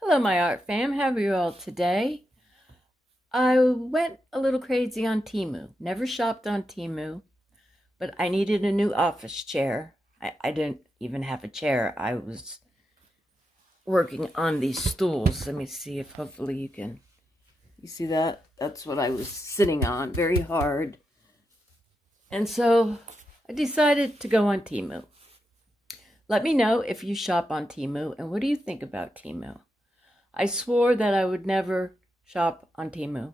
Hello, my art fam. How are you all today? I went a little crazy on Temu. Never shopped on Temu, but I needed a new office chair. I didn't even have a chair. I was working on these stools. Let me see if hopefully you see that? That's what I was sitting on, very hard. And so I decided to go on Temu. Let me know if you shop on Temu and what do you think about Temu? I swore that I would never shop on Temu,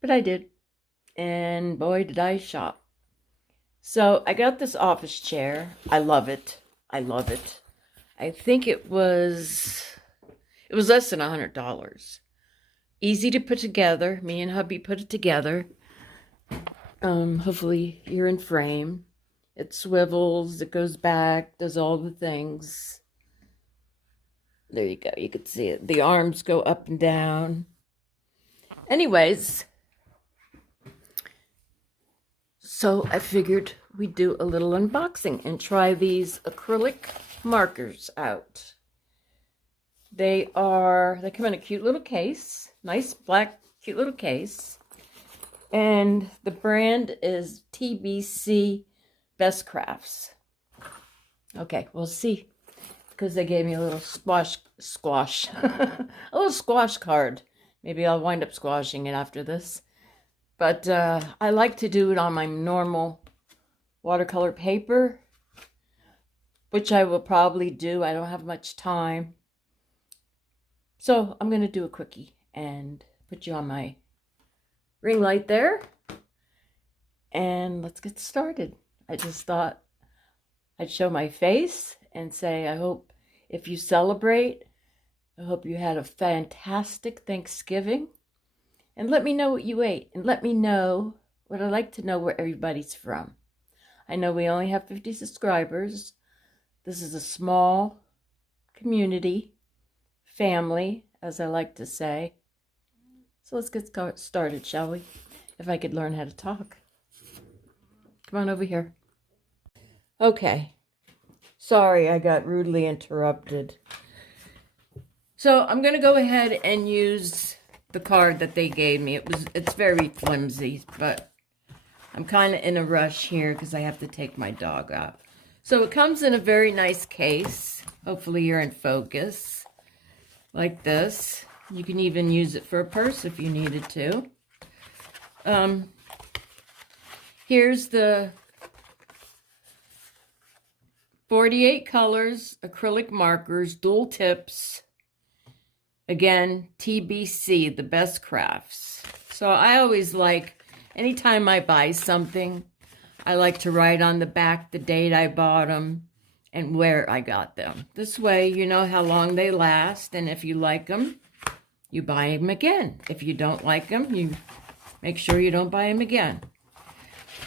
but I did. And boy, did I shop. So I got this office chair. I love it. I love it. I think it was less than $100. Easy to put together. Me and hubby put it together. Hopefully you're in frame. It swivels, it goes back, does all the things. There you go. You can see it. The arms go up and down. Anyways, so I figured we'd do a little unboxing and try these acrylic markers out. They come in a cute little case. Nice black, cute little case. And the brand is TBC Best Crafts. Okay, we'll see. Because they gave me a little squash, a little squash card. Maybe I'll wind up squashing it after this. But I like to do it on my normal watercolor paper, which I will probably do. I don't have much time. So I'm going to do a quickie and put you on my ring light there. And let's get started. I just thought I'd show my face and say, I hope if you celebrate, I hope you had a fantastic Thanksgiving. And let me know what you ate. And let me know what I'd like to know where everybody's from. I know we only have 50 subscribers. This is a small community, family, as I like to say. So let's get started, shall we? If I could learn how to talk. Come on over here. Okay. Sorry, I got rudely interrupted. So I'm going to go ahead and use the card that they gave me. It's very flimsy, but I'm kind of in a rush here because I have to take my dog out. So it comes in a very nice case. Hopefully you're in focus. Like this. You can even use it for a purse if you needed to. Here's the 48 colors, acrylic markers, dual tips. Again, TBC, the Best Crafts. So I always like, anytime I buy something, I like to write on the back the date I bought them and where I got them. This way, you know how long they last, and if you like them, you buy them again. If you don't like them, you make sure you don't buy them again.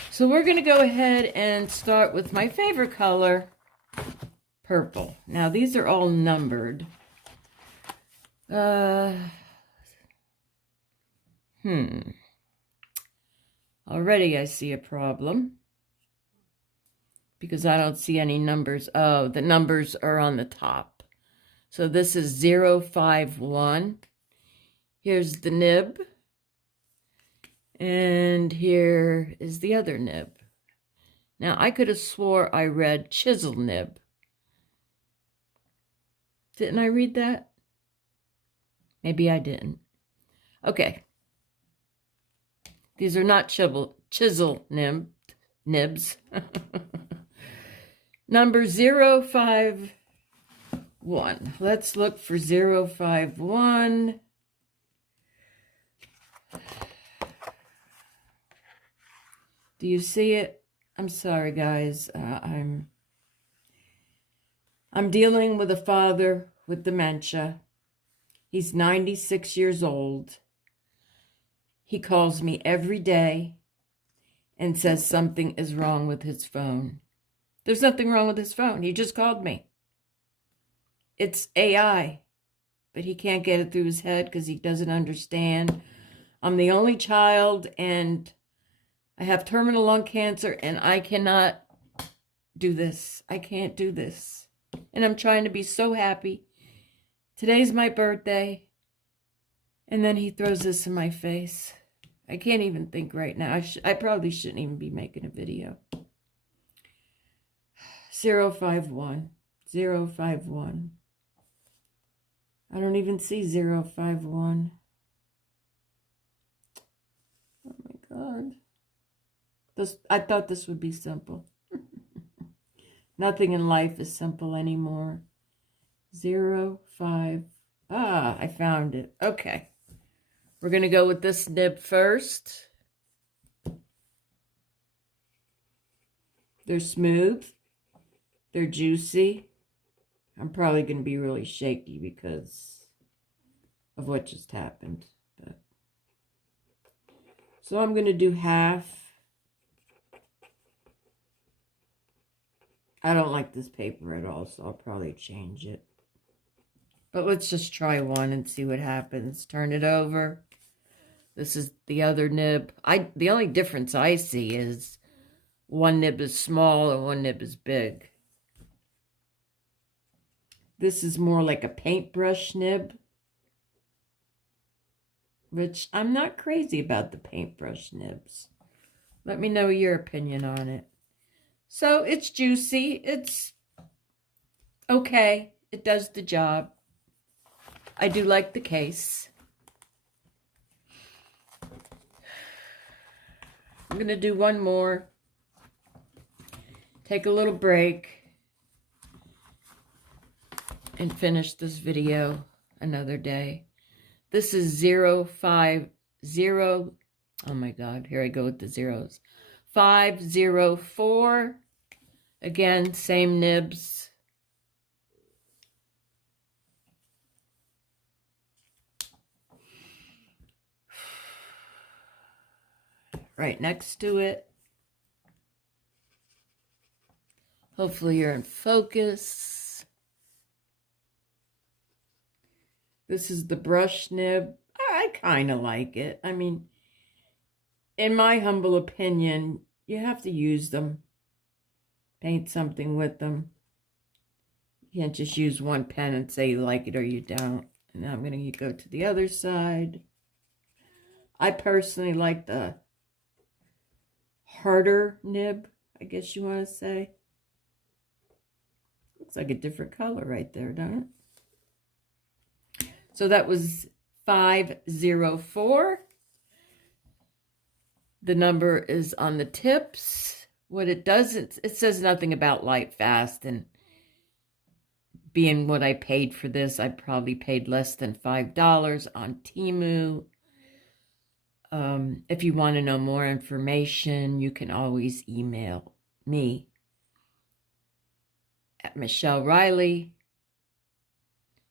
So we're going to go ahead and start with my favorite color, purple. Now, these are all numbered. Already I see a problem because I don't see any numbers. Oh, the numbers are on the top. So this is 051. Here's the nib. And here is the other nib. Now, I could have swore I read chisel nib. Didn't I read that? Maybe I didn't. Okay. These are not chisel nibs. Number 051. Let's look for 051. Do you see it? I'm sorry, guys. I'm dealing with a father with dementia. He's 96 years old. He calls me every day and says something is wrong with his phone. There's nothing wrong with his phone. He just called me. It's AI, but he can't get it through his head because he doesn't understand. I'm the only child, and I have terminal lung cancer, and I cannot do this. I can't do this. And I'm trying to be so happy Today's my birthday. And then he throws this in my face. I can't even think right now. I probably shouldn't even be making a video. 051. 051. I don't even see 051. Oh my God. I thought this would be simple. Nothing in life is simple anymore. 05. Ah, I found it. Okay. We're going to go with this nib first. They're smooth. They're juicy. I'm probably going to be really shaky because of what just happened. But. So I'm going to do half. I don't like this paper at all, so I'll probably change it. But let's just try one and see what happens. Turn it over. This is the other nib. The only difference I see is one nib is small and one nib is big. This is more like a paintbrush nib, which I'm not crazy about the paintbrush nibs. Let me know your opinion on it. So it's juicy. It's okay. It does the job. I do like the case. I'm going to do one more. Take a little break. And finish this video another day. This is 050. Oh my God, here I go with the zeros. 504. Again, same nibs. Right next to it. Hopefully you're in focus. This is the brush nib. I kind of like it. I mean, in my humble opinion, you have to use them. Paint something with them. You can't just use one pen and say you like it or you don't. And now I'm going to go to the other side. I personally like the harder nib, I guess you want to say. Looks like a different color right there, don't it? So that was 504. The number is on the tips. What it does, it says nothing about light fast. And being what I paid for this, I probably paid less than $5 on Temu. If you want to know more information, you can always email me at Michelle Riley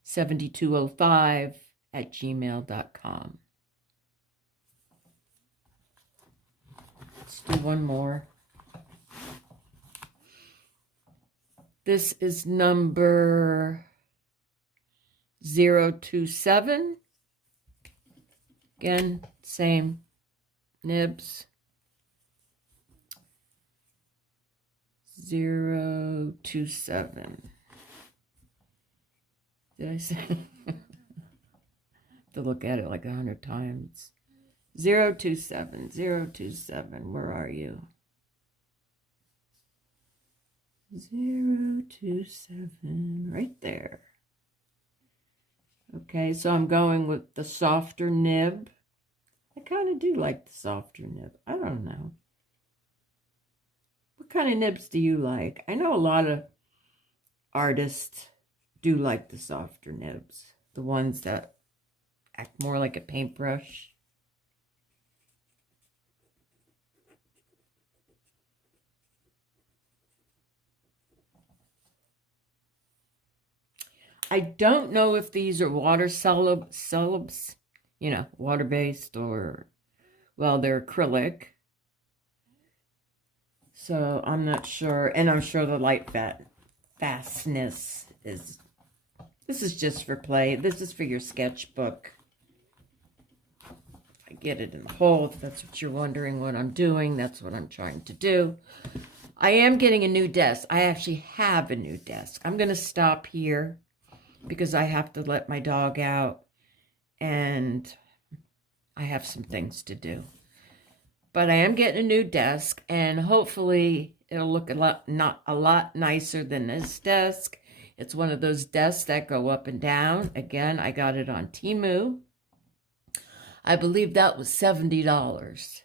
7205@gmail.com. Let's do one more. This is number 027. Again, same nibs. 027. Did I say? To look at it like 100 times. 027, 027. Where are you? 027, right there. Okay, so I'm going with the softer nib. I kind of do like the softer nib. I don't know. What kind of nibs do you like? I know a lot of artists do like the softer nibs. The ones that act more like a paintbrush. I don't know if these are water solubles, you know, water-based or, well, they're acrylic. So I'm not sure. And I'm sure the light fastness is, this is just for play. This is for your sketchbook. I get it in the hole. If that's what you're wondering what I'm doing, that's what I'm trying to do. I am getting a new desk. I actually have a new desk. I'm going to stop here. because I have to let my dog out and I have some things to do. But I am getting a new desk, and hopefully it'll look not a lot nicer than this desk. It's one of those desks that go up and down. Again, I got it on Temu. I believe that was $70.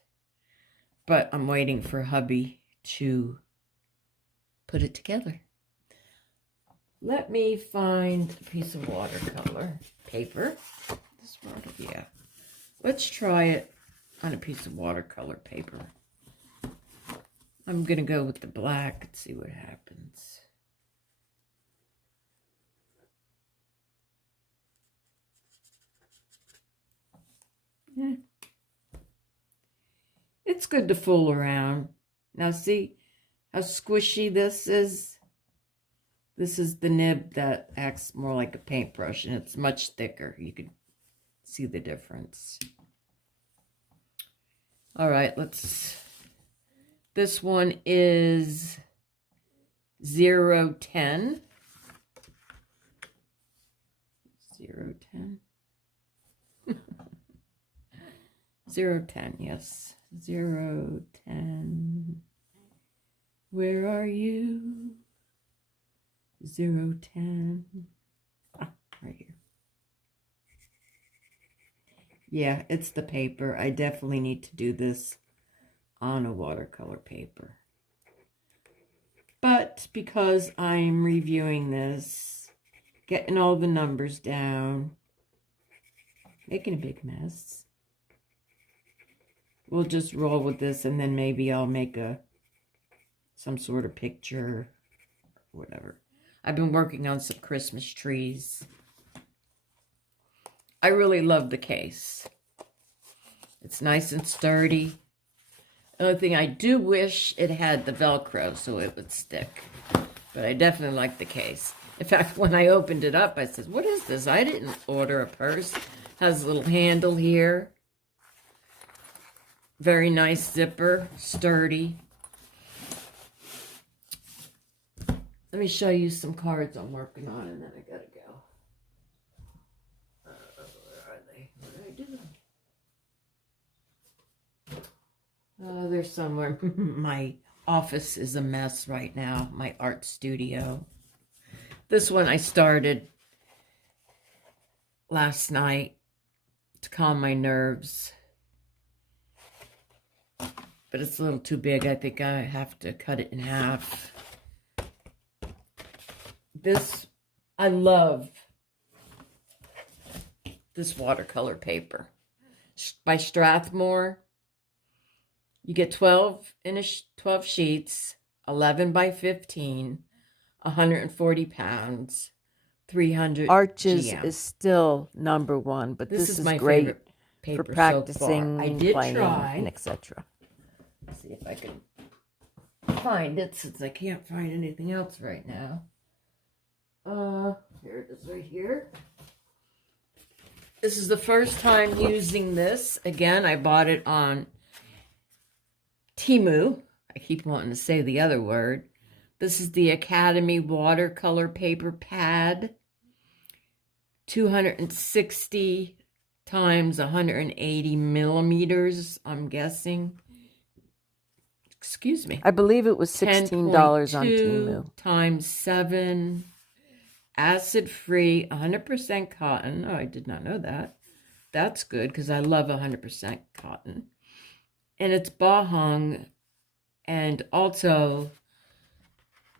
But I'm waiting for hubby to put it together. Let me find a piece of watercolor paper. This one, yeah. Let's try it on a piece of watercolor paper. I'm going to go with the black and see what happens. Yeah. It's good to fool around. Now see how squishy this is? This is the nib that acts more like a paintbrush, and it's much thicker. You can see the difference. All right, this one is 010. 010. 010, yes. 010. Where are you? 010. Ah, right here. Yeah, it's the paper. I definitely need to do this on a watercolor paper. But because I'm reviewing this, getting all the numbers down, making a big mess, we'll just roll with this, and then maybe I'll make some sort of picture or whatever. I've been working on some Christmas trees. I really love the case. It's nice and sturdy. The only thing I do wish it had the Velcro so it would stick. But I definitely like the case. In fact, when I opened it up, I said, what is this? I didn't order a purse. It has a little handle here. Very nice zipper, sturdy. Let me show you some cards I'm working on, and then I gotta go. Where are they? What did I do? Oh, they're somewhere. My office is a mess right now. My art studio. This one I started last night to calm my nerves. But it's a little too big. I think I have to cut it in half. I love this watercolor paper. By Strathmore. You get 12 sheets, 11 by 15, 140 pounds, 300 Arches GM. is still #1, but this is my great favorite paper for practicing, so far. I did playing, try, and etc. Let's see if I can find it, since I can't find anything else right now. Here it is right here. This is the first time using this. Again, I bought it on Temu. I keep wanting to say the other word. This is the Academy watercolor paper pad. 260 times 180 millimeters, I'm guessing. Excuse me. I believe it was $16 on 10.2 Temu. times 7. Acid-free, 100% cotton. Oh, I did not know that. That's good, because I love 100% cotton. And it's Bahong, and also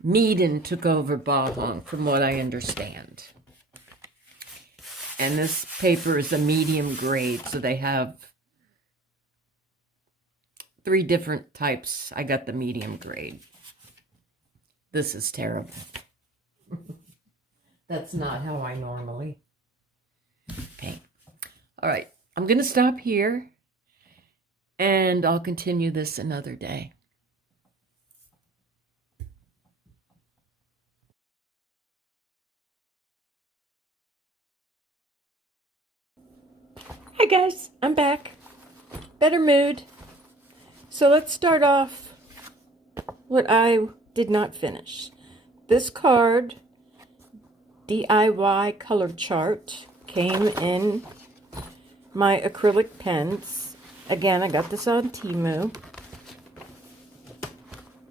Meaden took over Bahong, from what I understand. And this paper is a medium grade, so they have 3 different types. I got the medium grade. This is terrible. That's not how I normally paint. All right, I'm going to stop here, and I'll continue this another day. Hi guys, I'm back. Better mood. So let's start off what I did not finish. This card DIY color chart came in my acrylic pens. Again, I got this on Temu.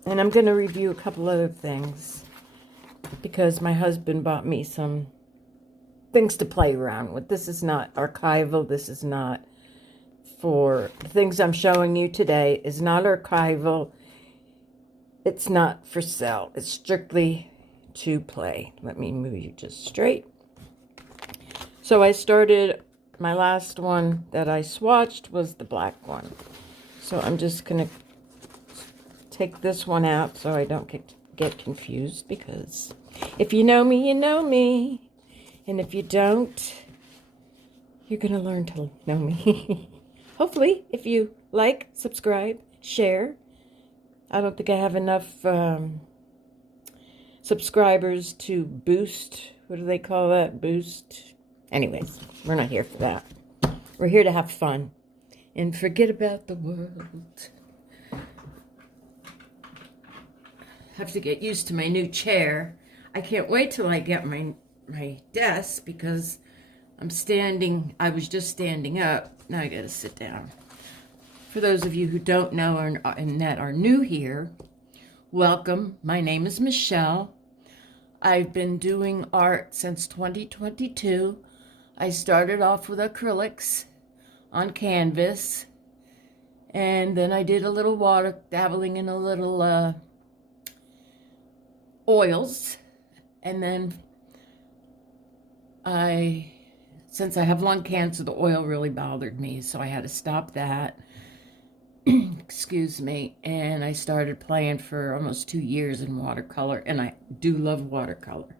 And I'm going to review a couple other things because my husband bought me some things to play around with. This is not archival. This is not for the things I'm showing you today is not archival. It's not for sale. It's strictly to play. Let me move you just straight. So I started, my last one that I swatched was the black one. So I'm just going to take this one out so I don't get confused, because if you know me, you know me. And if you don't, you're going to learn to know me. Hopefully, if you like, subscribe, share. I don't think I have enough subscribers to boost. What do they call that? Boost. Anyways, we're not here for that. We're here to have fun and forget about the world. Have to get used to my new chair. I can't wait till I get my desk, because I'm standing. I was just standing up. Now I gotta sit down. For those of you who don't know and that are new here, welcome. My name is Michelle. I've been doing art since 2022. I started off with acrylics on canvas, and then I did a little water, dabbling in a little oils, and then since I have lung cancer, the oil really bothered me, so I had to stop that. Excuse me. And I started playing for almost 2 years in watercolor, and I do love watercolor.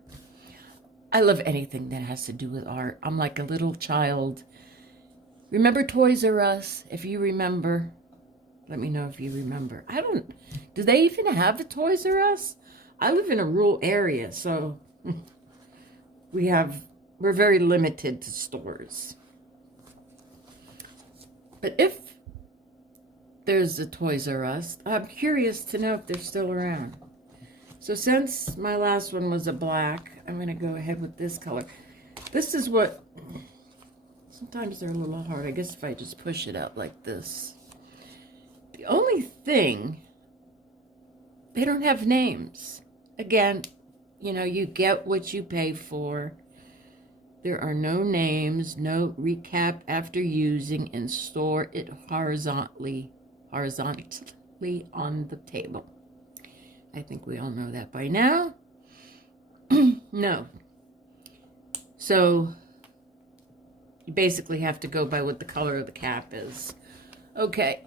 I love anything that has to do with art. I'm like a little child. Remember Toys R Us? If you remember, let me know if you remember. Do they even have a Toys R Us? I live in a rural area, so we're very limited to stores. But if there's a Toys R Us, I'm curious to know if they're still around. So since my last one was a black, I'm going to go ahead with this color. This is what, sometimes they're a little hard. I guess if I just push it out like this. The only thing, they don't have names. Again, you know, you get what you pay for. There are no names, no recap after using, and store it horizontally on the table. I think we all know that by now. No. So you basically have to go by what the color of the cap is. Okay.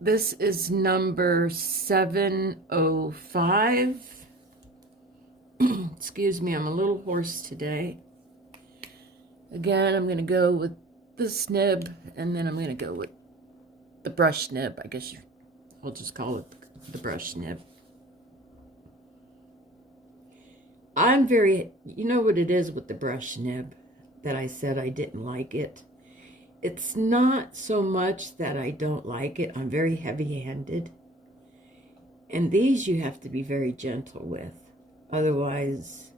This is number 705. Excuse me, I'm a little hoarse today. Again, I'm going to go with this nib, and then I'm going to go with the brush nib. I guess we'll just call it the brush nib. You know what it is with the brush nib that I said I didn't like it? It's not so much that I don't like it. I'm very heavy-handed. And these you have to be very gentle with. Otherwise,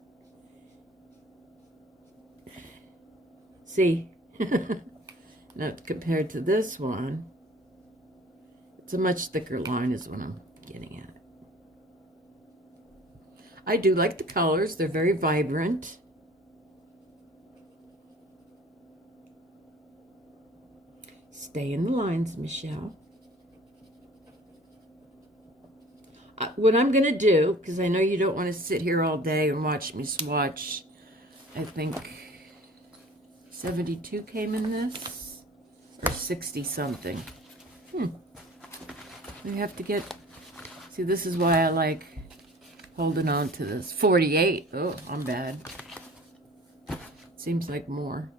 see, now compared to this one, it's a much thicker line is what I'm getting at. I do like the colors. They're very vibrant. Stay in the lines, Michelle. What I'm going to do, because I know you don't want to sit here all day and watch me swatch, I think 72 came in this, or 60 something. We have to get, see, this is why I like holding on to this. 48, oh, I'm bad. Seems like more.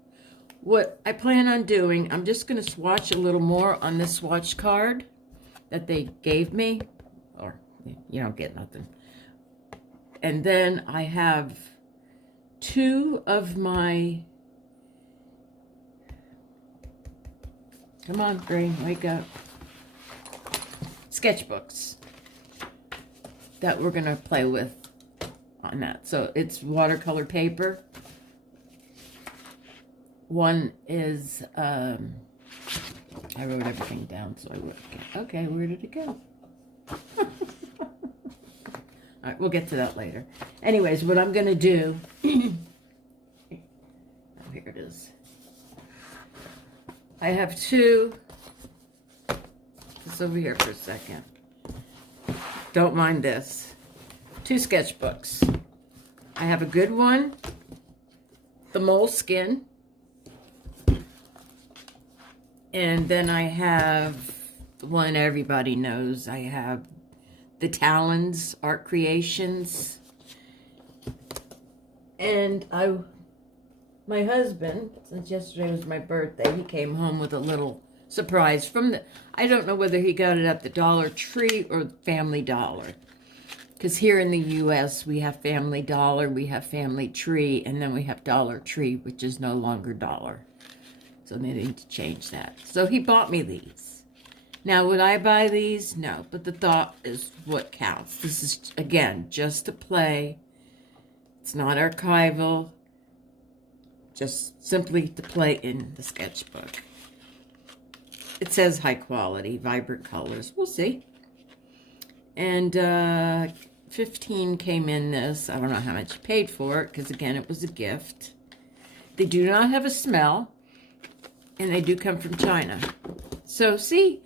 What I plan on doing, I'm just going to swatch a little more on this swatch card that they gave me, or you don't get nothing. And then I have 2 of my, come on, brain, wake up, sketchbooks that we're going to play with on that. So it's watercolor paper. One is, I wrote everything down so I would. Okay, where did it go? All right, we'll get to that later. Anyways, what I'm going to do, oh, here it is. I have two, just over here for a second. Don't mind this. Two sketchbooks. I have a good one, the moleskin, and then I have the one everybody knows. I have the Talons Art Creations, and my husband, since yesterday was my birthday, he came home with a little surprise from I don't know whether he got it at the Dollar Tree or Family Dollar. Because here in the U.S., we have Family Dollar, we have Family Tree, and then we have Dollar Tree, which is no longer dollar. So they need to change that. So he bought me these. Now, would I buy these? No, but the thought is what counts. This is, again, just to play. It's not archival. Just simply to play in the sketchbook. It says high quality, vibrant colors. We'll see. And 15 came in this. I don't know how much you paid for it, because again, it was a gift. They do not have a smell, and they do come from China. So see,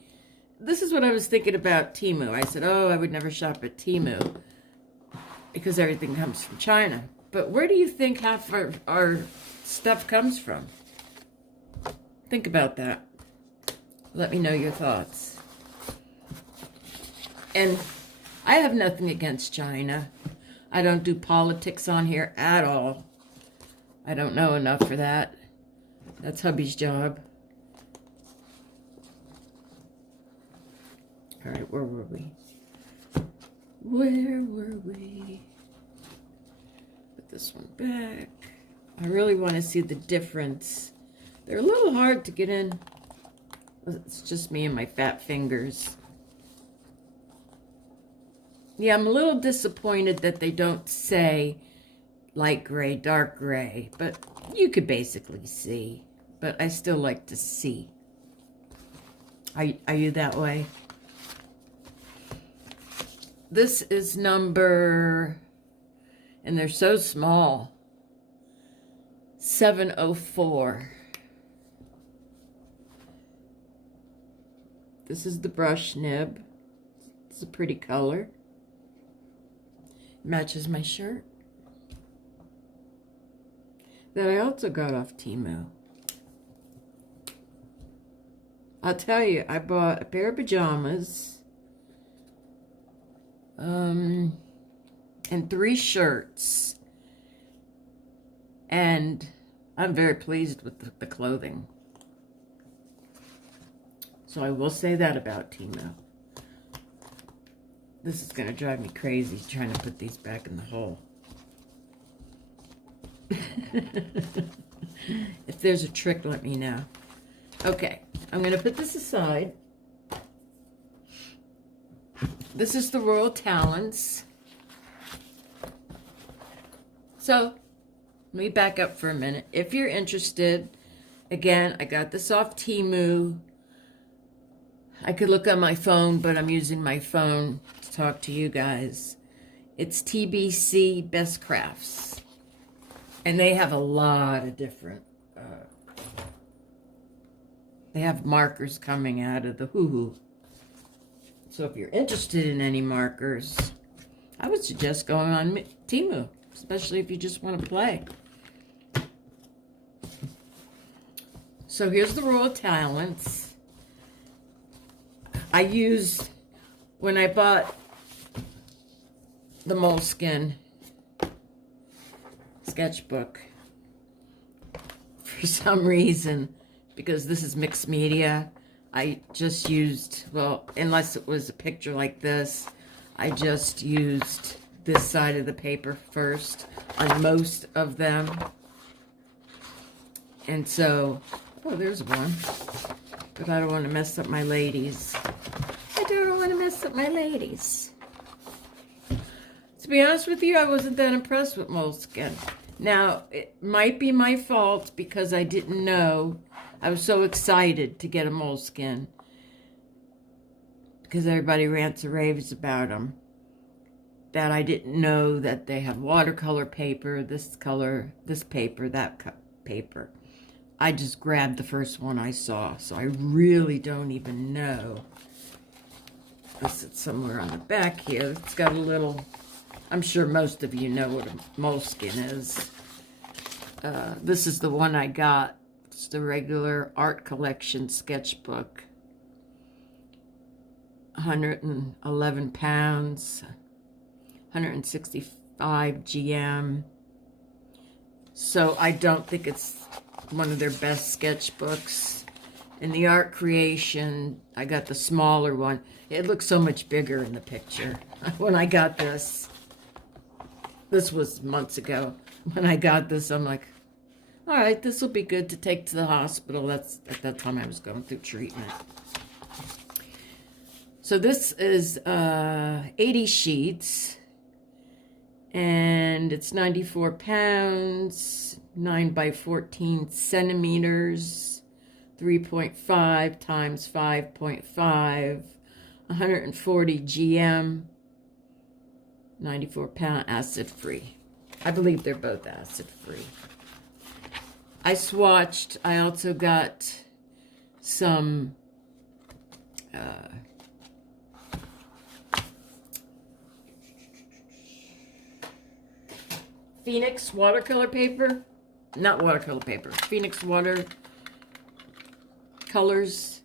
this is what I was thinking about Temu. I said, oh, I would never shop at Temu because everything comes from China. But where do you think half our stuff comes from? Think about that. Let me know your thoughts. And I have nothing against China. I don't do politics on here at all. I don't know enough for that. That's hubby's job. All right, where were we? Where were we? Put this one back. I really want to see the difference. They're a little hard to get in. It's just me and my fat fingers. Yeah, I'm a little disappointed that they don't say light gray, dark gray, but you could basically see. But I still like to see. Are you that way? This is number, and they're so small, 704. This is the brush nib. It's a pretty color. Matches my shirt that I also got off Temu. I'll tell you, I bought a pair of pajamas and 3 shirts, and I'm very pleased with the clothing. So I will say that about Temu. This is going to drive me crazy trying to put these back in the hole. If there's a trick, let me know. Okay, I'm going to put this aside. This is the Royal Talons. So, let me back up for a minute. If you're interested, again, I got this off Temu. I could look on my phone, but I'm using my phone to talk to you guys. It's TBC Best Crafts. And they have a lot of different, they have markers coming out of the hoo-hoo. So if you're interested in any markers, I would suggest going on Temu, especially if you just want to play. So here's the Royal Talents. I used, when I bought the moleskin sketchbook, for some reason, because this is mixed media, I just used, well, unless it was a picture like this, I just used this side of the paper first on most of them. And so, oh, there's one. But I don't want to mess up my ladies. I don't want to mess up my ladies. To be honest with you, I wasn't that impressed with moleskin. Now, it might be my fault because I didn't know. I was so excited to get a moleskin because everybody rants and raves about them, that I didn't know that they have watercolor paper, this color, this paper, that paper. I just grabbed the first one I saw, so I really don't even know. This is somewhere on the back here. It's got a little, I'm sure most of you know what a moleskin is. This is the one I got. It's the regular art collection sketchbook. 111 pounds, 165 GM. So I don't think it's one of their best sketchbooks. In the art creation, I got the smaller one. It looks so much bigger in the picture. When I got this was months ago. When I got this, I'm like, all right, this will be good to take to the hospital. At that time I was going through treatment. So this is 80 sheets, and it's 94 pounds, 9 by 14 centimeters, 3.5 times 5.5, 140 GM, 94 pound, acid free. I believe they're both acid free. I swatched. I also got some Phoenix watercolor paper. Not watercolor paper. Phoenix water colors.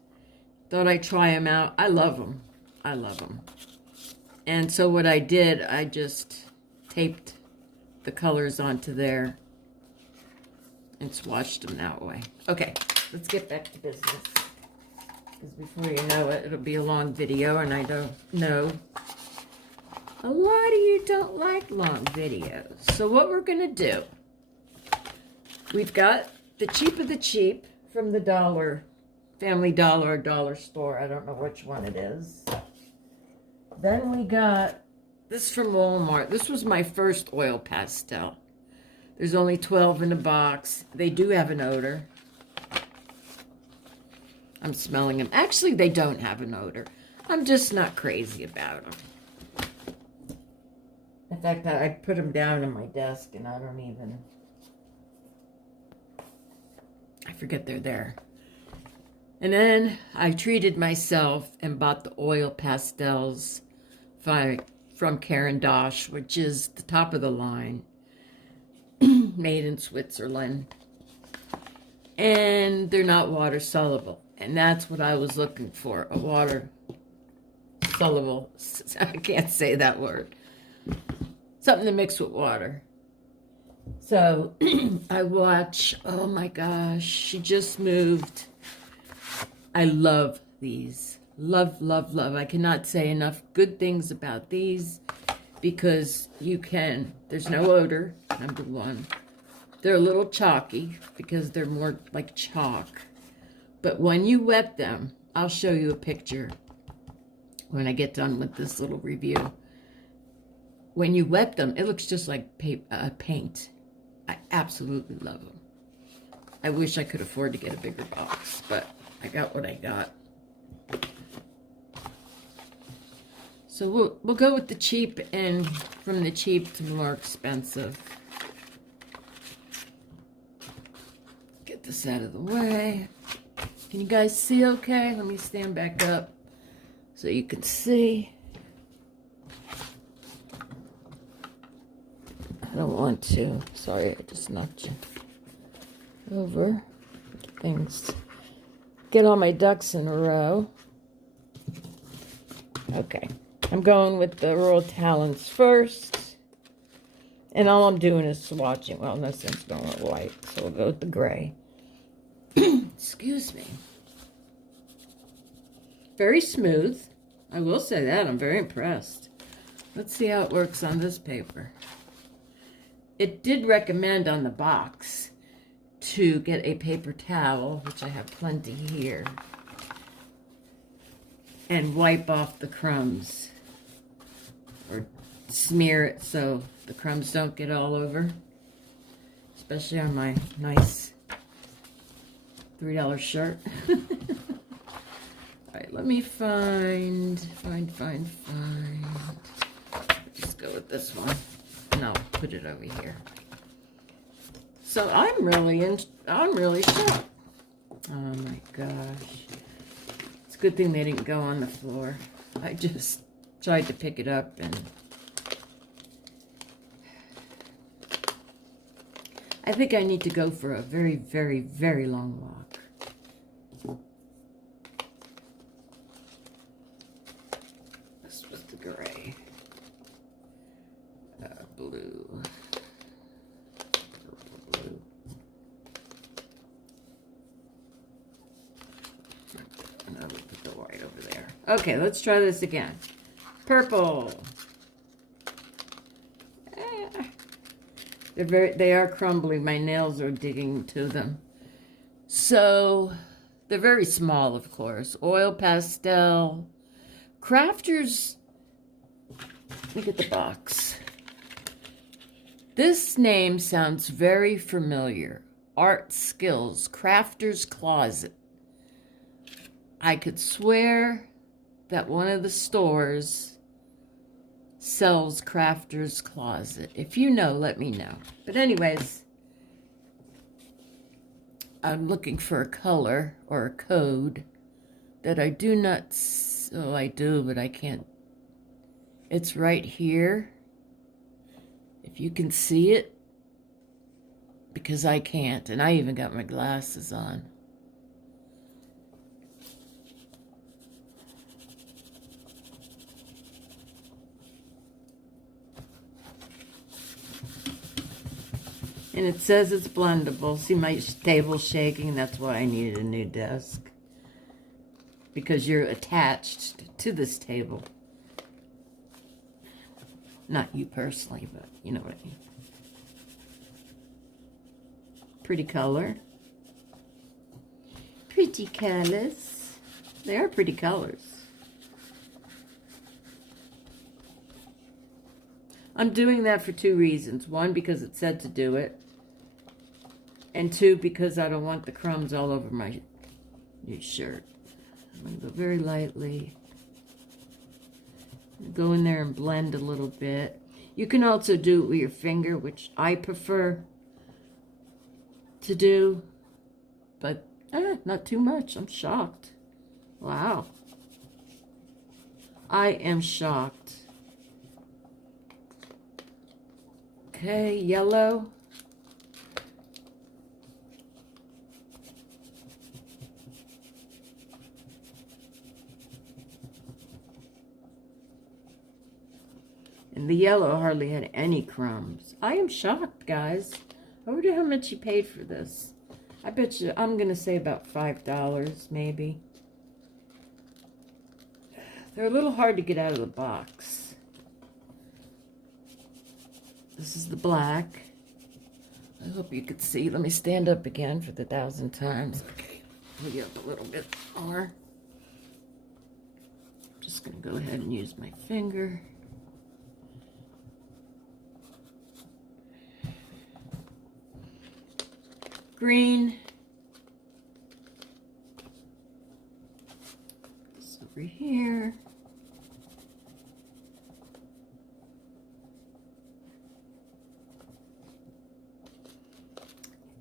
Thought I'd try them out. I love them. I love them. And so what I did, I just taped the colors onto there and swatched them that way. Okay, let's get back to business. Because before you know it, it'll be a long video, and I don't know. A lot of you don't like long videos. So what we're going to do, we've got the cheap of the cheap from the Family Dollar or Dollar Store. I don't know which one it is. Then we got this from Walmart. This was my first oil pastel. There's only 12 in a box. They do have an odor. I'm smelling them. Actually, they don't have an odor. I'm just not crazy about them. In fact, I put them down on my desk and I don't even... I forget they're there. And then I treated myself and bought the oil pastels from Caran d'Ache, which is the top of the line. Made in Switzerland. And they're not water soluble. And that's what I was looking for. A water soluble. I can't say that word. Something to mix with water. So I watch, oh my gosh, she just moved. I love these. Love, love, love. I cannot say enough good things about these because there's no odor, number one. They're a little chalky because they're more like chalk. But when you wet them, I'll show you a picture when I get done with this little review. When you wet them, it looks just like paint. I absolutely love them. I wish I could afford to get a bigger box, but I got what I got. So we'll go with the cheap, and from the cheap to the more expensive. Get this out of the way. Can you guys see okay? Let me stand back up so you can see. I don't want to. Sorry, I just knocked you over. Things. Get all my ducks in a row. Okay. I'm going with the Royal Talons first. And all I'm doing is swatching. Well, no sense going with white, so we'll go with the gray. Excuse me. Very smooth. I will say that. I'm very impressed. Let's see how it works on this paper. It did recommend on the box to get a paper towel, which I have plenty here, and wipe off the crumbs or smear it so the crumbs don't get all over, especially on my nice $3 shirt. All right, let me find. Just go with this one, and I'll put it over here. So I'm really shocked. Oh my gosh. It's a good thing they didn't go on the floor. I just tried to pick it up and I think I need to go for a very, very, very long walk. This was the gray. Blue. Blue. And I'll put the white over there. Okay, let's try this again. Purple. They are crumbling. My nails are digging to them. So they're very small, of course. Oil pastel. Crafters. Look at the box. This name sounds very familiar. Art Skills, Crafter's Closet. I could swear that one of the stores sells Crafter's Closet. If you know, let me know. But anyways, I'm looking for a color or a code that I do not... Oh, I do, but I can't. It's right here. If you can see it, because I can't, and I even got my glasses on. And it says it's blendable. See, my table's shaking. That's why I needed a new desk. Because you're attached to this table. Not you personally, but you know what I mean. Pretty color. Pretty colors. They are pretty colors. I'm doing that for two reasons. One, because it said to do it. And two, because I don't want the crumbs all over my new shirt. I'm going to go very lightly. Go in there and blend a little bit. You can also do it with your finger, which I prefer to do. But not too much. I'm shocked. Wow. I am shocked. Okay, yellow. And the yellow hardly had any crumbs. I am shocked, guys. I wonder how much you paid for this. I bet you, I'm going to say about $5, maybe. They're a little hard to get out of the box. This is the black. I hope you could see. Let me stand up again for the 1,000th times. Okay, pull you up a little bit more. I'm just going to go ahead and use my finger. Green. This over here.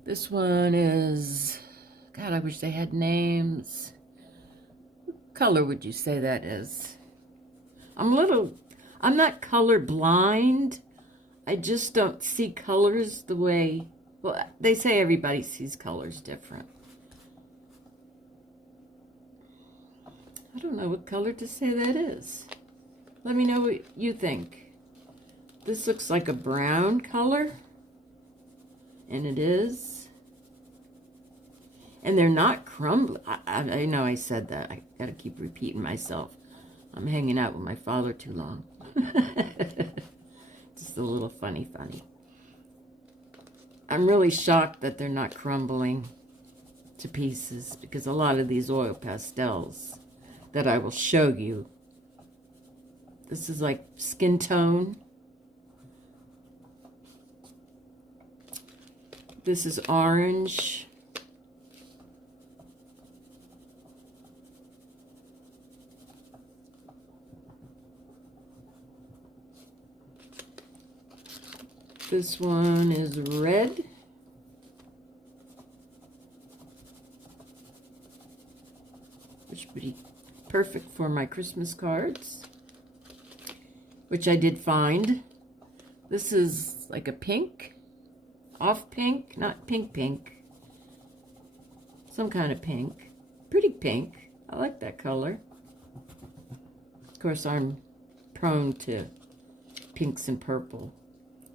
This one is, God, I wish they had names. What color would you say that is? I'm not color blind. I just don't see colors the way, well, they say everybody sees colors different. I don't know what color to say that is. Let me know what you think. This looks like a brown color. And it is. And they're not crumbly. I know I said that. I gotta keep repeating myself. I'm hanging out with my father too long. Just a little funny. I'm really shocked that they're not crumbling to pieces, because a lot of these oil pastels that I will show you, this is like skin tone. This is orange. This one is red. Which would be perfect for my Christmas cards, which I did find. This is like a pink, off pink, not pink pink. Some kind of pink. Pretty pink. I like that color. Of course, I'm prone to pinks and purple.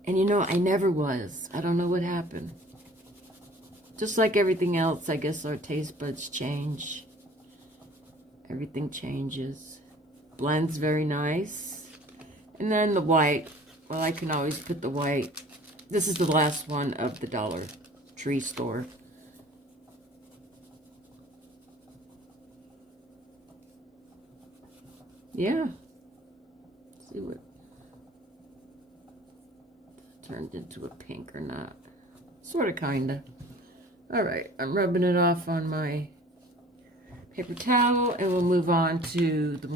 And you know, I never was. I don't know what happened. Just like everything else, I guess our taste buds change. Everything changes. Blends very nice. And then the white. Well, I can always put the white. This is the last one of the Dollar Tree store. Yeah. Let's see what turned into a pink or not. Sort of, kind of. All right, I'm rubbing it off on my paper towel, and we'll move on to the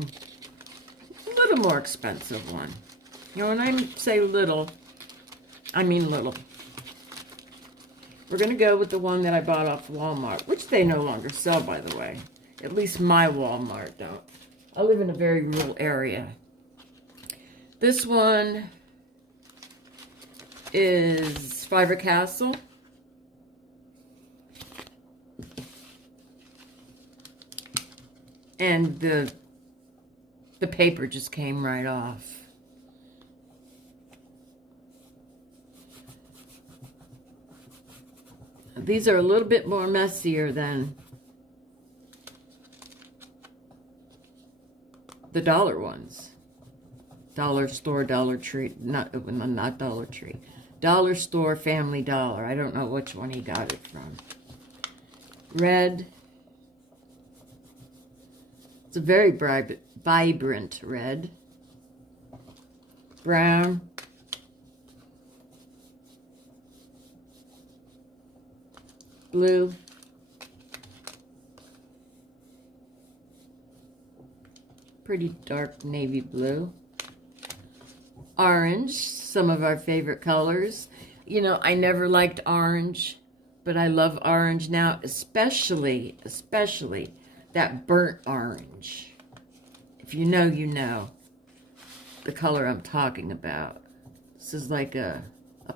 little more expensive one. You know, when I say little, I mean little. We're going to go with the one that I bought off Walmart, which they no longer sell, by the way. At least my Walmart don't. I live in a very rural area. This one is Faber-Castell. And the paper just came right off. These are a little bit more messier than the dollar ones. Dollar store, Dollar Tree, not Dollar Tree. Dollar store, Family Dollar. I don't know which one he got it from. Red. It's a very vibrant red. Brown. Blue. Pretty dark navy blue. Orange, some of our favorite colors. You know, I never liked orange, but I love orange now, especially that burnt orange. If you know, you know the color I'm talking about. This is like a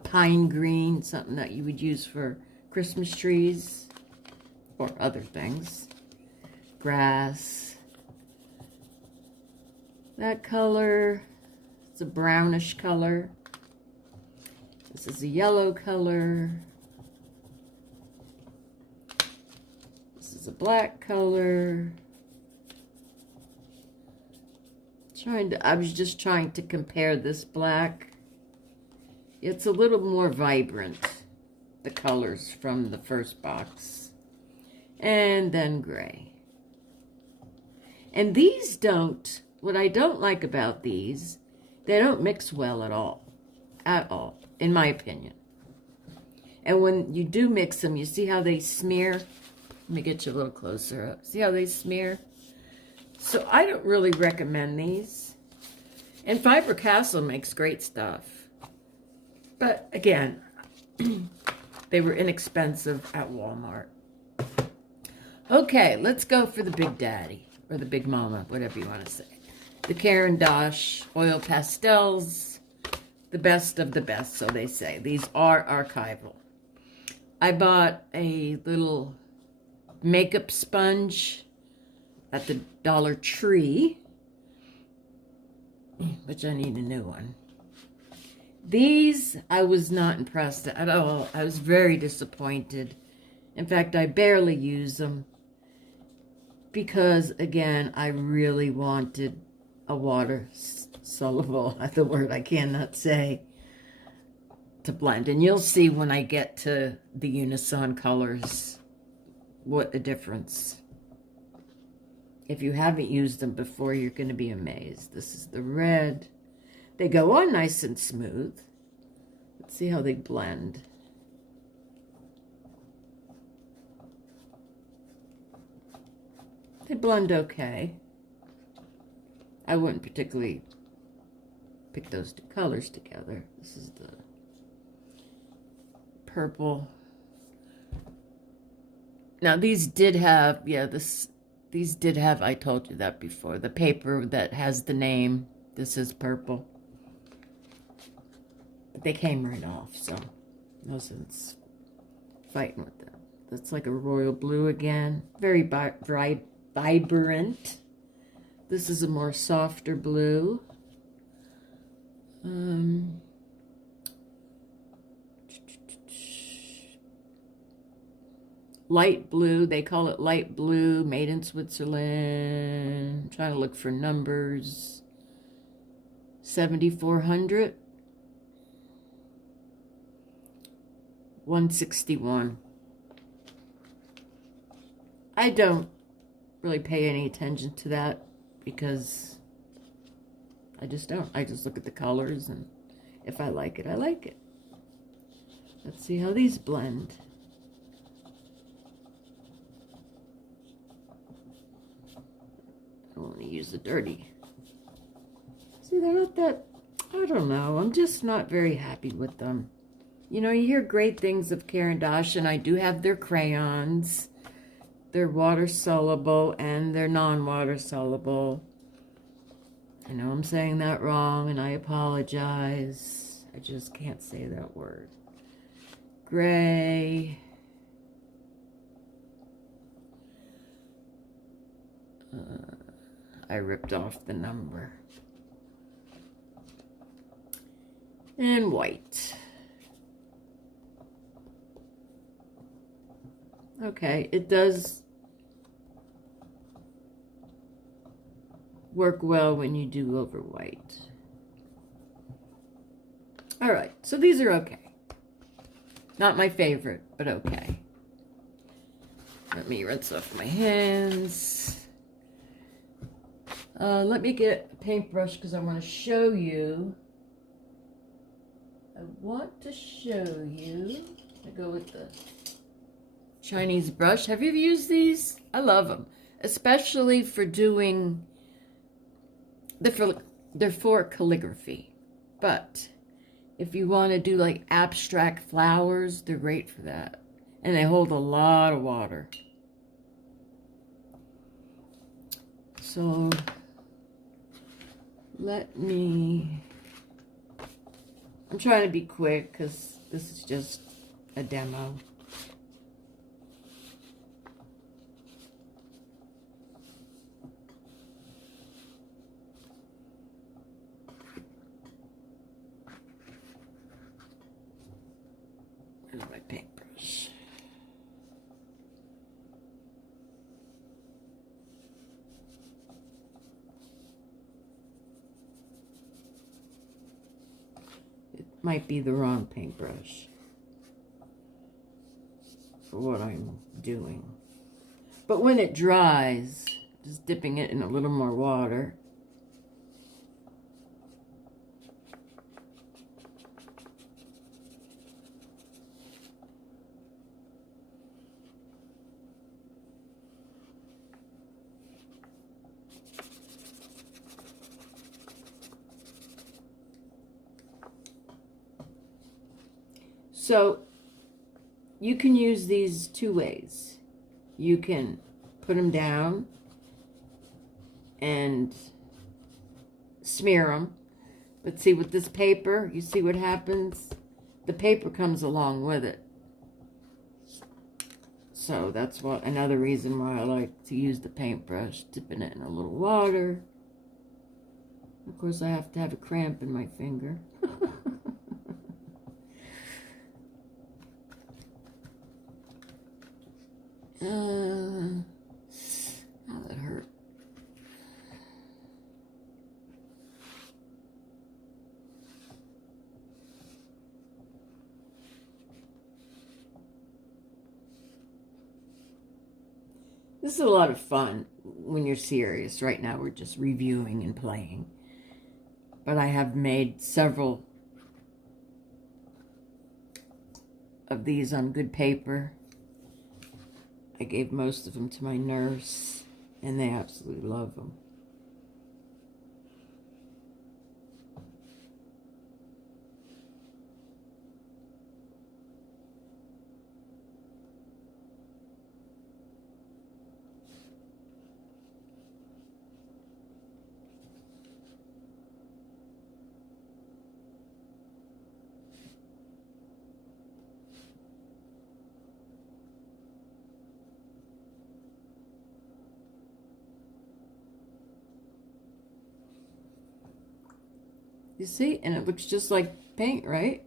pine green, something that you would use for Christmas trees or other things. Grass. That color, it's a brownish color. This is a yellow color. This is a black color. I was just trying to compare this black. It's a little more vibrant, the colors from the first box. And then gray. And these don't, what I don't like about these, they don't mix well at all, in my opinion. And when you do mix them, you see how they smear? Let me get you a little closer up. See how they smear? So I don't really recommend these. And Faber-Castell makes great stuff. But again, they were inexpensive at Walmart. Okay, let's go for the Big Daddy, or the Big Mama, whatever you want to say. The Caran d'Ache Oil Pastels, the best of the best, so they say. These are archival. I bought a little makeup sponge at the Dollar Tree, which I need a new one. These, I was not impressed at all. I was very disappointed. In fact, I barely use them because, again, I really wanted a water soluble, the word I cannot say, to blend. And you'll see when I get to the Unison colors what a difference. If you haven't used them before, you're going to be amazed. This is the red. They go on nice and smooth. Let's see how they blend. They blend okay. I wouldn't particularly pick those two colors together. This is the purple. Now these did have, these did have, I told you that before, the paper that has the name. This is purple. But they came right off, so no sense fighting with them. That's like a royal blue again. Very vibrant. This is a more softer blue. Light blue, they call it light blue, made in Switzerland. I'm trying to look for numbers. 7,400. 161. I don't really pay any attention to that because I just don't. I just look at the colors, and if I like it, I like it. Let's see how these blend. I want to use the dirty. See, they're not that, I don't know. I'm just not very happy with them. You know, you hear great things of Caran d'Ache, and I do have their crayons. They're water soluble and they're non-water soluble. I know I'm saying that wrong, and I apologize. I just can't say that word. Gray. I ripped off the number. And white. Okay, it does work well when you do over white. All right, so these are okay. Not my favorite, but okay. Let me rinse off my hands. Let me get a paintbrush because I want to show you. I go with the Chinese brush. Have you used these? I love them, especially for doing they're for calligraphy. But if you want to do like abstract flowers, they're great for that, and they hold a lot of water. So I'm trying to be quick because this is just a demo. Where's my paintbrush? It might be the wrong paintbrush for what I'm doing. But when it dries, just dipping it in a little more water. So you can use these two ways. You can put them down and smear them. But see, with this paper, you see what happens? The paper comes along with it. So that's another reason why I like to use the paintbrush, dipping it in a little water. Of course, I have to have a cramp in my finger. That hurt. This is a lot of fun when you're serious. Right now we're just reviewing and playing. But I have made several of these on good paper. I gave most of them to my nurse. And they absolutely love them. You see? And it looks just like paint, right?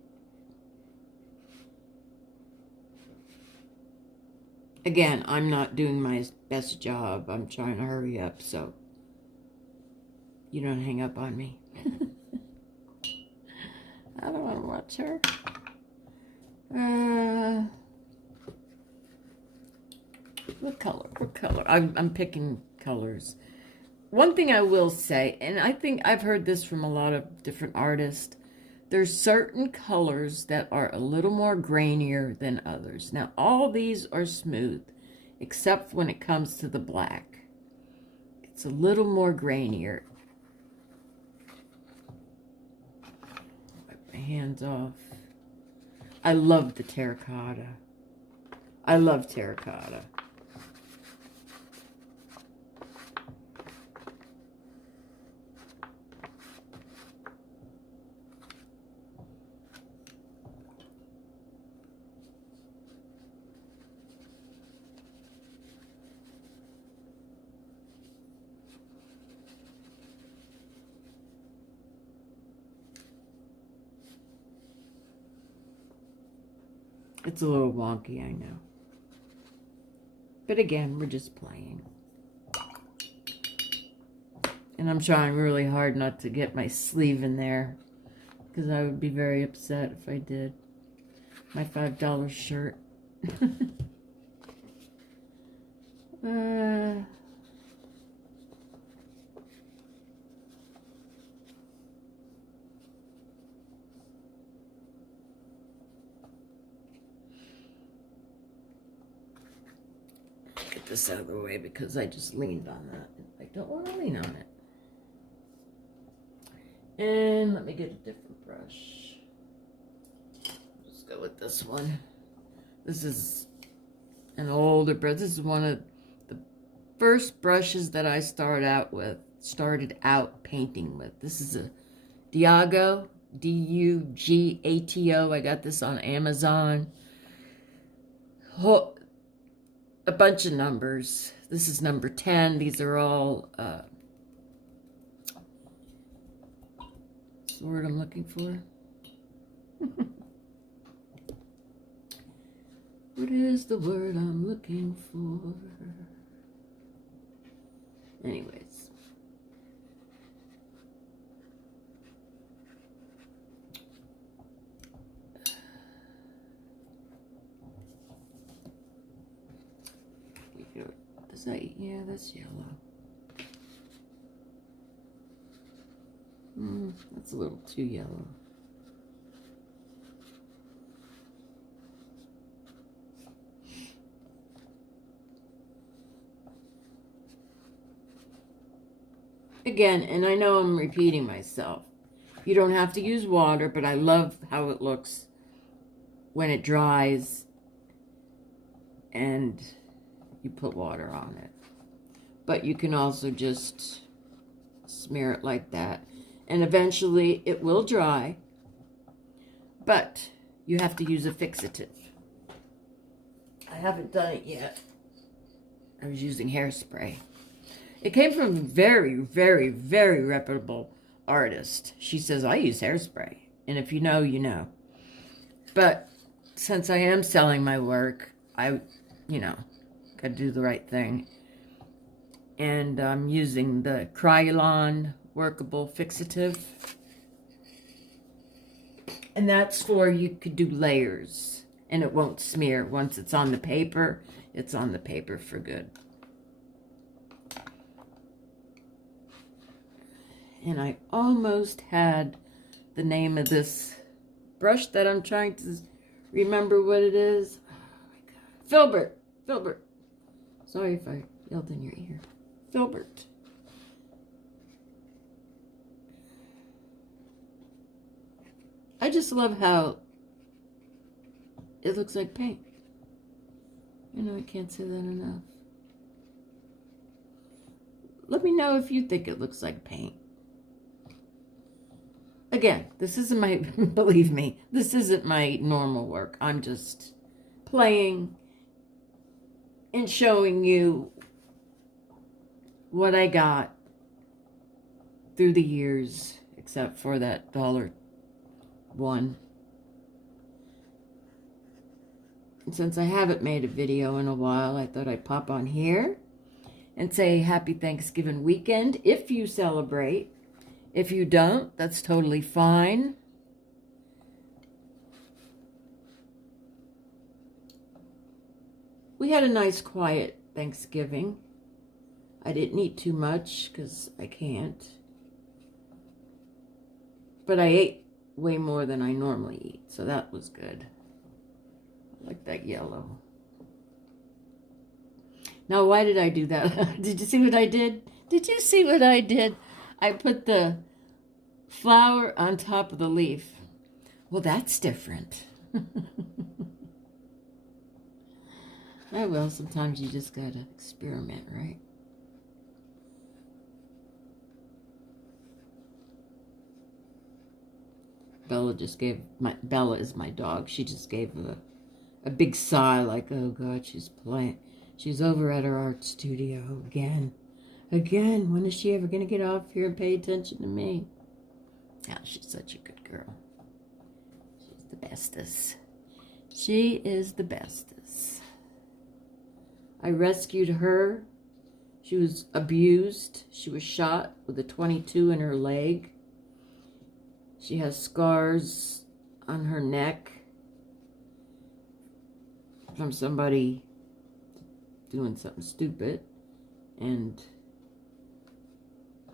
Again, I'm not doing my best job. I'm trying to hurry up, so you don't hang up on me. I don't want to watch her. What color? What color? I'm picking colors. One thing I will say, and I think I've heard this from a lot of different artists, there's certain colors that are a little more grainier than others. Now, all these are smooth, except when it comes to the black. It's a little more grainier. Wipe my hands off. I love the terracotta. I love terracotta. It's a little wonky, I know. But again, we're just playing. And I'm trying really hard not to get my sleeve in there, because I would be very upset if I did. My $5 shirt. Get this out of the way because I just leaned on that. I don't want to lean on it. And let me get a different brush. Let's go with this one. This is an older brush. This is one of the first brushes that I started out painting with. This is a Diago, D-U-G-A-T-O. I got this on Amazon. A bunch of numbers. This is number 10. These are all what's the word I'm looking for? What is the word I'm looking for? Anyways. Is that, yeah, that's yellow. That's a little too yellow. Again, and I know I'm repeating myself, you don't have to use water, but I love how it looks when it dries and you put water on it. But you can also just smear it like that. And eventually it will dry, but you have to use a fixative. I haven't done it yet. I was using hairspray. It came from a very, very, very reputable artist. She says, I use hairspray. And if you know, you know. But since I am selling my work, I, got to do the right thing. And I'm using the Krylon workable fixative. And that's for, you could do layers. And it won't smear. Once it's on the paper, it's on the paper for good. And I almost had the name of this brush that I'm trying to remember what it is. Oh my God. Filbert. Sorry if I yelled in your ear. filbert. I just love how it looks like paint. You know, I can't say that enough. Let me know if you think it looks like paint. Again, this isn't my, believe me, this isn't my normal work. I'm just playing and showing you what I got through the years, except for that $1 one. And since I haven't made a video in a while, I thought I'd pop on here and say happy Thanksgiving weekend if you celebrate. If you don't, that's totally fine. We had a nice quiet Thanksgiving. I didn't eat too much because I can't. But I ate way more than I normally eat, so that was good. I like that yellow. Now, why did I do that? Did you see what I did? Did you see what I did? I put the flower on top of the leaf. Well, that's different. Oh, well, sometimes you just gotta experiment, right? Bella is my dog. She just gave a big sigh, like, oh God, she's over at her art studio again. When is she ever gonna get off here and pay attention to me? Oh, she's such a good girl. She's the bestest. She is the bestest. I rescued her. She was abused. She was shot with a .22 in her leg. She has scars on her neck from somebody doing something stupid and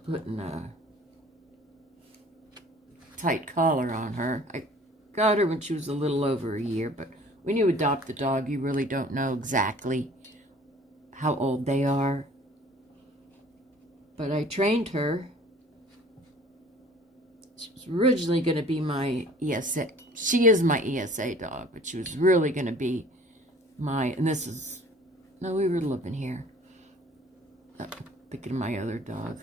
putting a tight collar on her. I got her when she was a little over a year, but when you adopt a dog, you really don't know exactly how old they are. But I trained her. She was originally going to be my ESA. She is my ESA dog, but she was really going to be my, and this is, no, we were living here. I'm thinking of my other dog.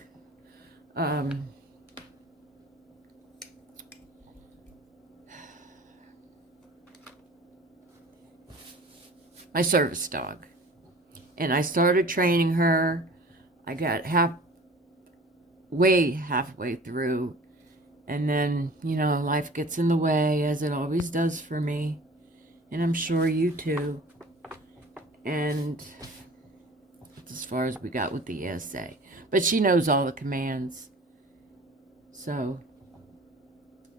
My service dog. And I started training her. I got halfway through. And then, you know, life gets in the way, as it always does for me. And I'm sure you too. And that's as far as we got with the ESA. But she knows all the commands. So,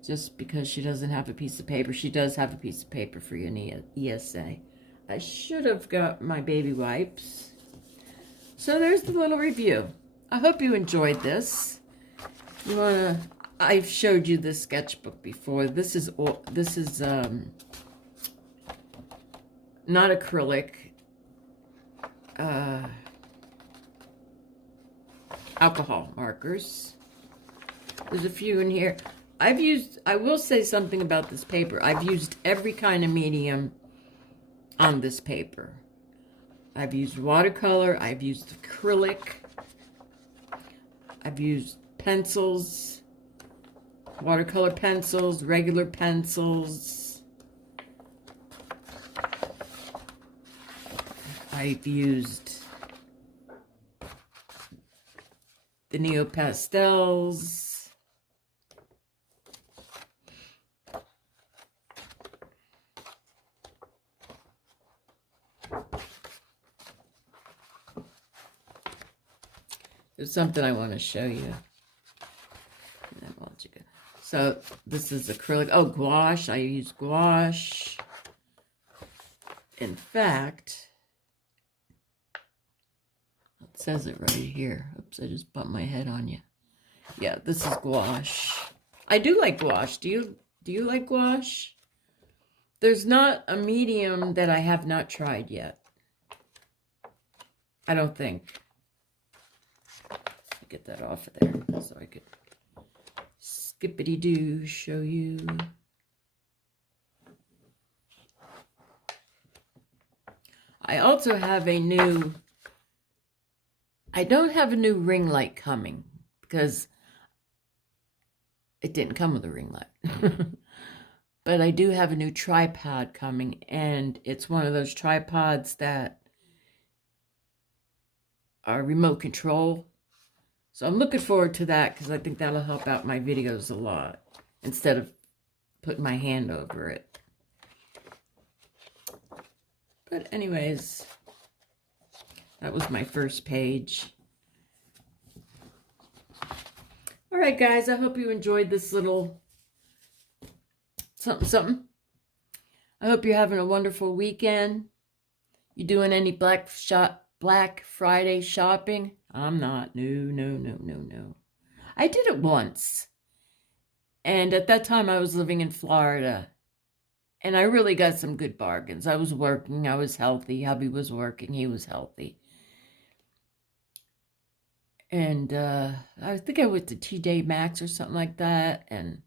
just because she doesn't have a piece of paper, she does have a piece of paper for an ESA. I should have got my baby wipes. So there's the little review. I hope you enjoyed this. I've showed you this sketchbook before. This is not acrylic. Alcohol markers. There's a few in here. I will say something about this paper. I've used every kind of medium on this paper. I've used watercolor, I've used acrylic, I've used pencils, watercolor pencils, regular pencils. I've used the Neo Pastels. There's something I want to show you. So this is acrylic. Oh, gouache. I use gouache. In fact, it says it right here. Oops, I just bumped my head on you. Yeah, this is gouache. I do like gouache. Do you like gouache? There's not a medium that I have not tried yet. I don't think. Get that off of there so I could skippity-doo show you. I also have a new, I don't have a new ring light coming because it didn't come with a ring light. But I do have a new tripod coming, and it's one of those tripods that are remote control. So I'm looking forward to that because I think that'll help out my videos a lot instead of putting my hand over it. But anyways, that was my first page. All right, guys, I hope you enjoyed this little something. I hope you're having a wonderful weekend. You doing any Black Friday shopping? I'm not. No. I did it once. And at that time, I was living in Florida. And I really got some good bargains. I was working. I was healthy. Hubby was working. He was healthy. And I think I went to TJ Maxx or something like that. And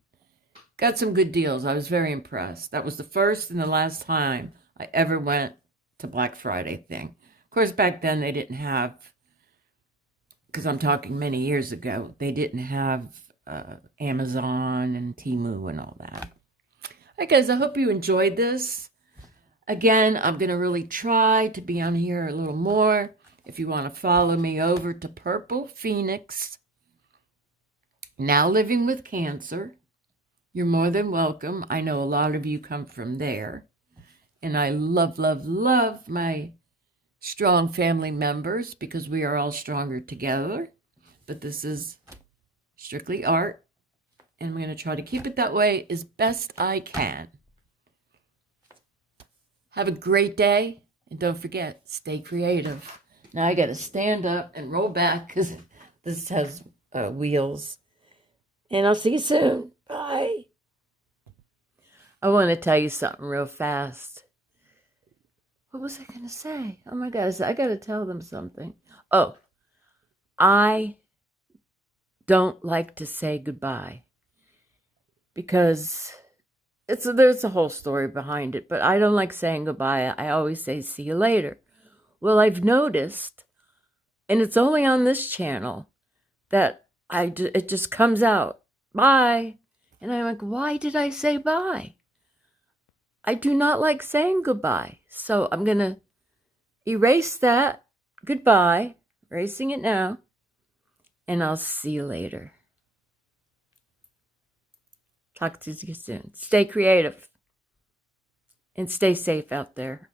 got some good deals. I was very impressed. That was the first and the last time I ever went to Black Friday thing. Of course, back then they didn't have, because I'm talking many years ago, they didn't have Amazon and Temu and all that. All right, guys, I hope you enjoyed this. Again, I'm going to really try to be on here a little more. If you want to follow me over to Purple Phoenix, Now Living with Cancer, you're more than welcome. I know a lot of you come from there. And I love my strong family members because we are all stronger together. But this is strictly art. And I'm going to try to keep it that way as best I can. Have a great day. And don't forget, stay creative. Now I got to stand up and roll back because this has wheels. And I'll see you soon. Bye. I want to tell you something real fast. What was I going to say? Oh my gosh, I got to tell them something. Oh, I don't like to say goodbye because there's a whole story behind it, but I don't like saying goodbye. I always say see you later. Well, I've noticed, and it's only on this channel, that it just comes out, bye. And I'm like, why did I say bye? I do not like saying goodbye. So I'm going to erase that goodbye, erasing it now, and I'll see you later. Talk to you soon. Stay creative and stay safe out there.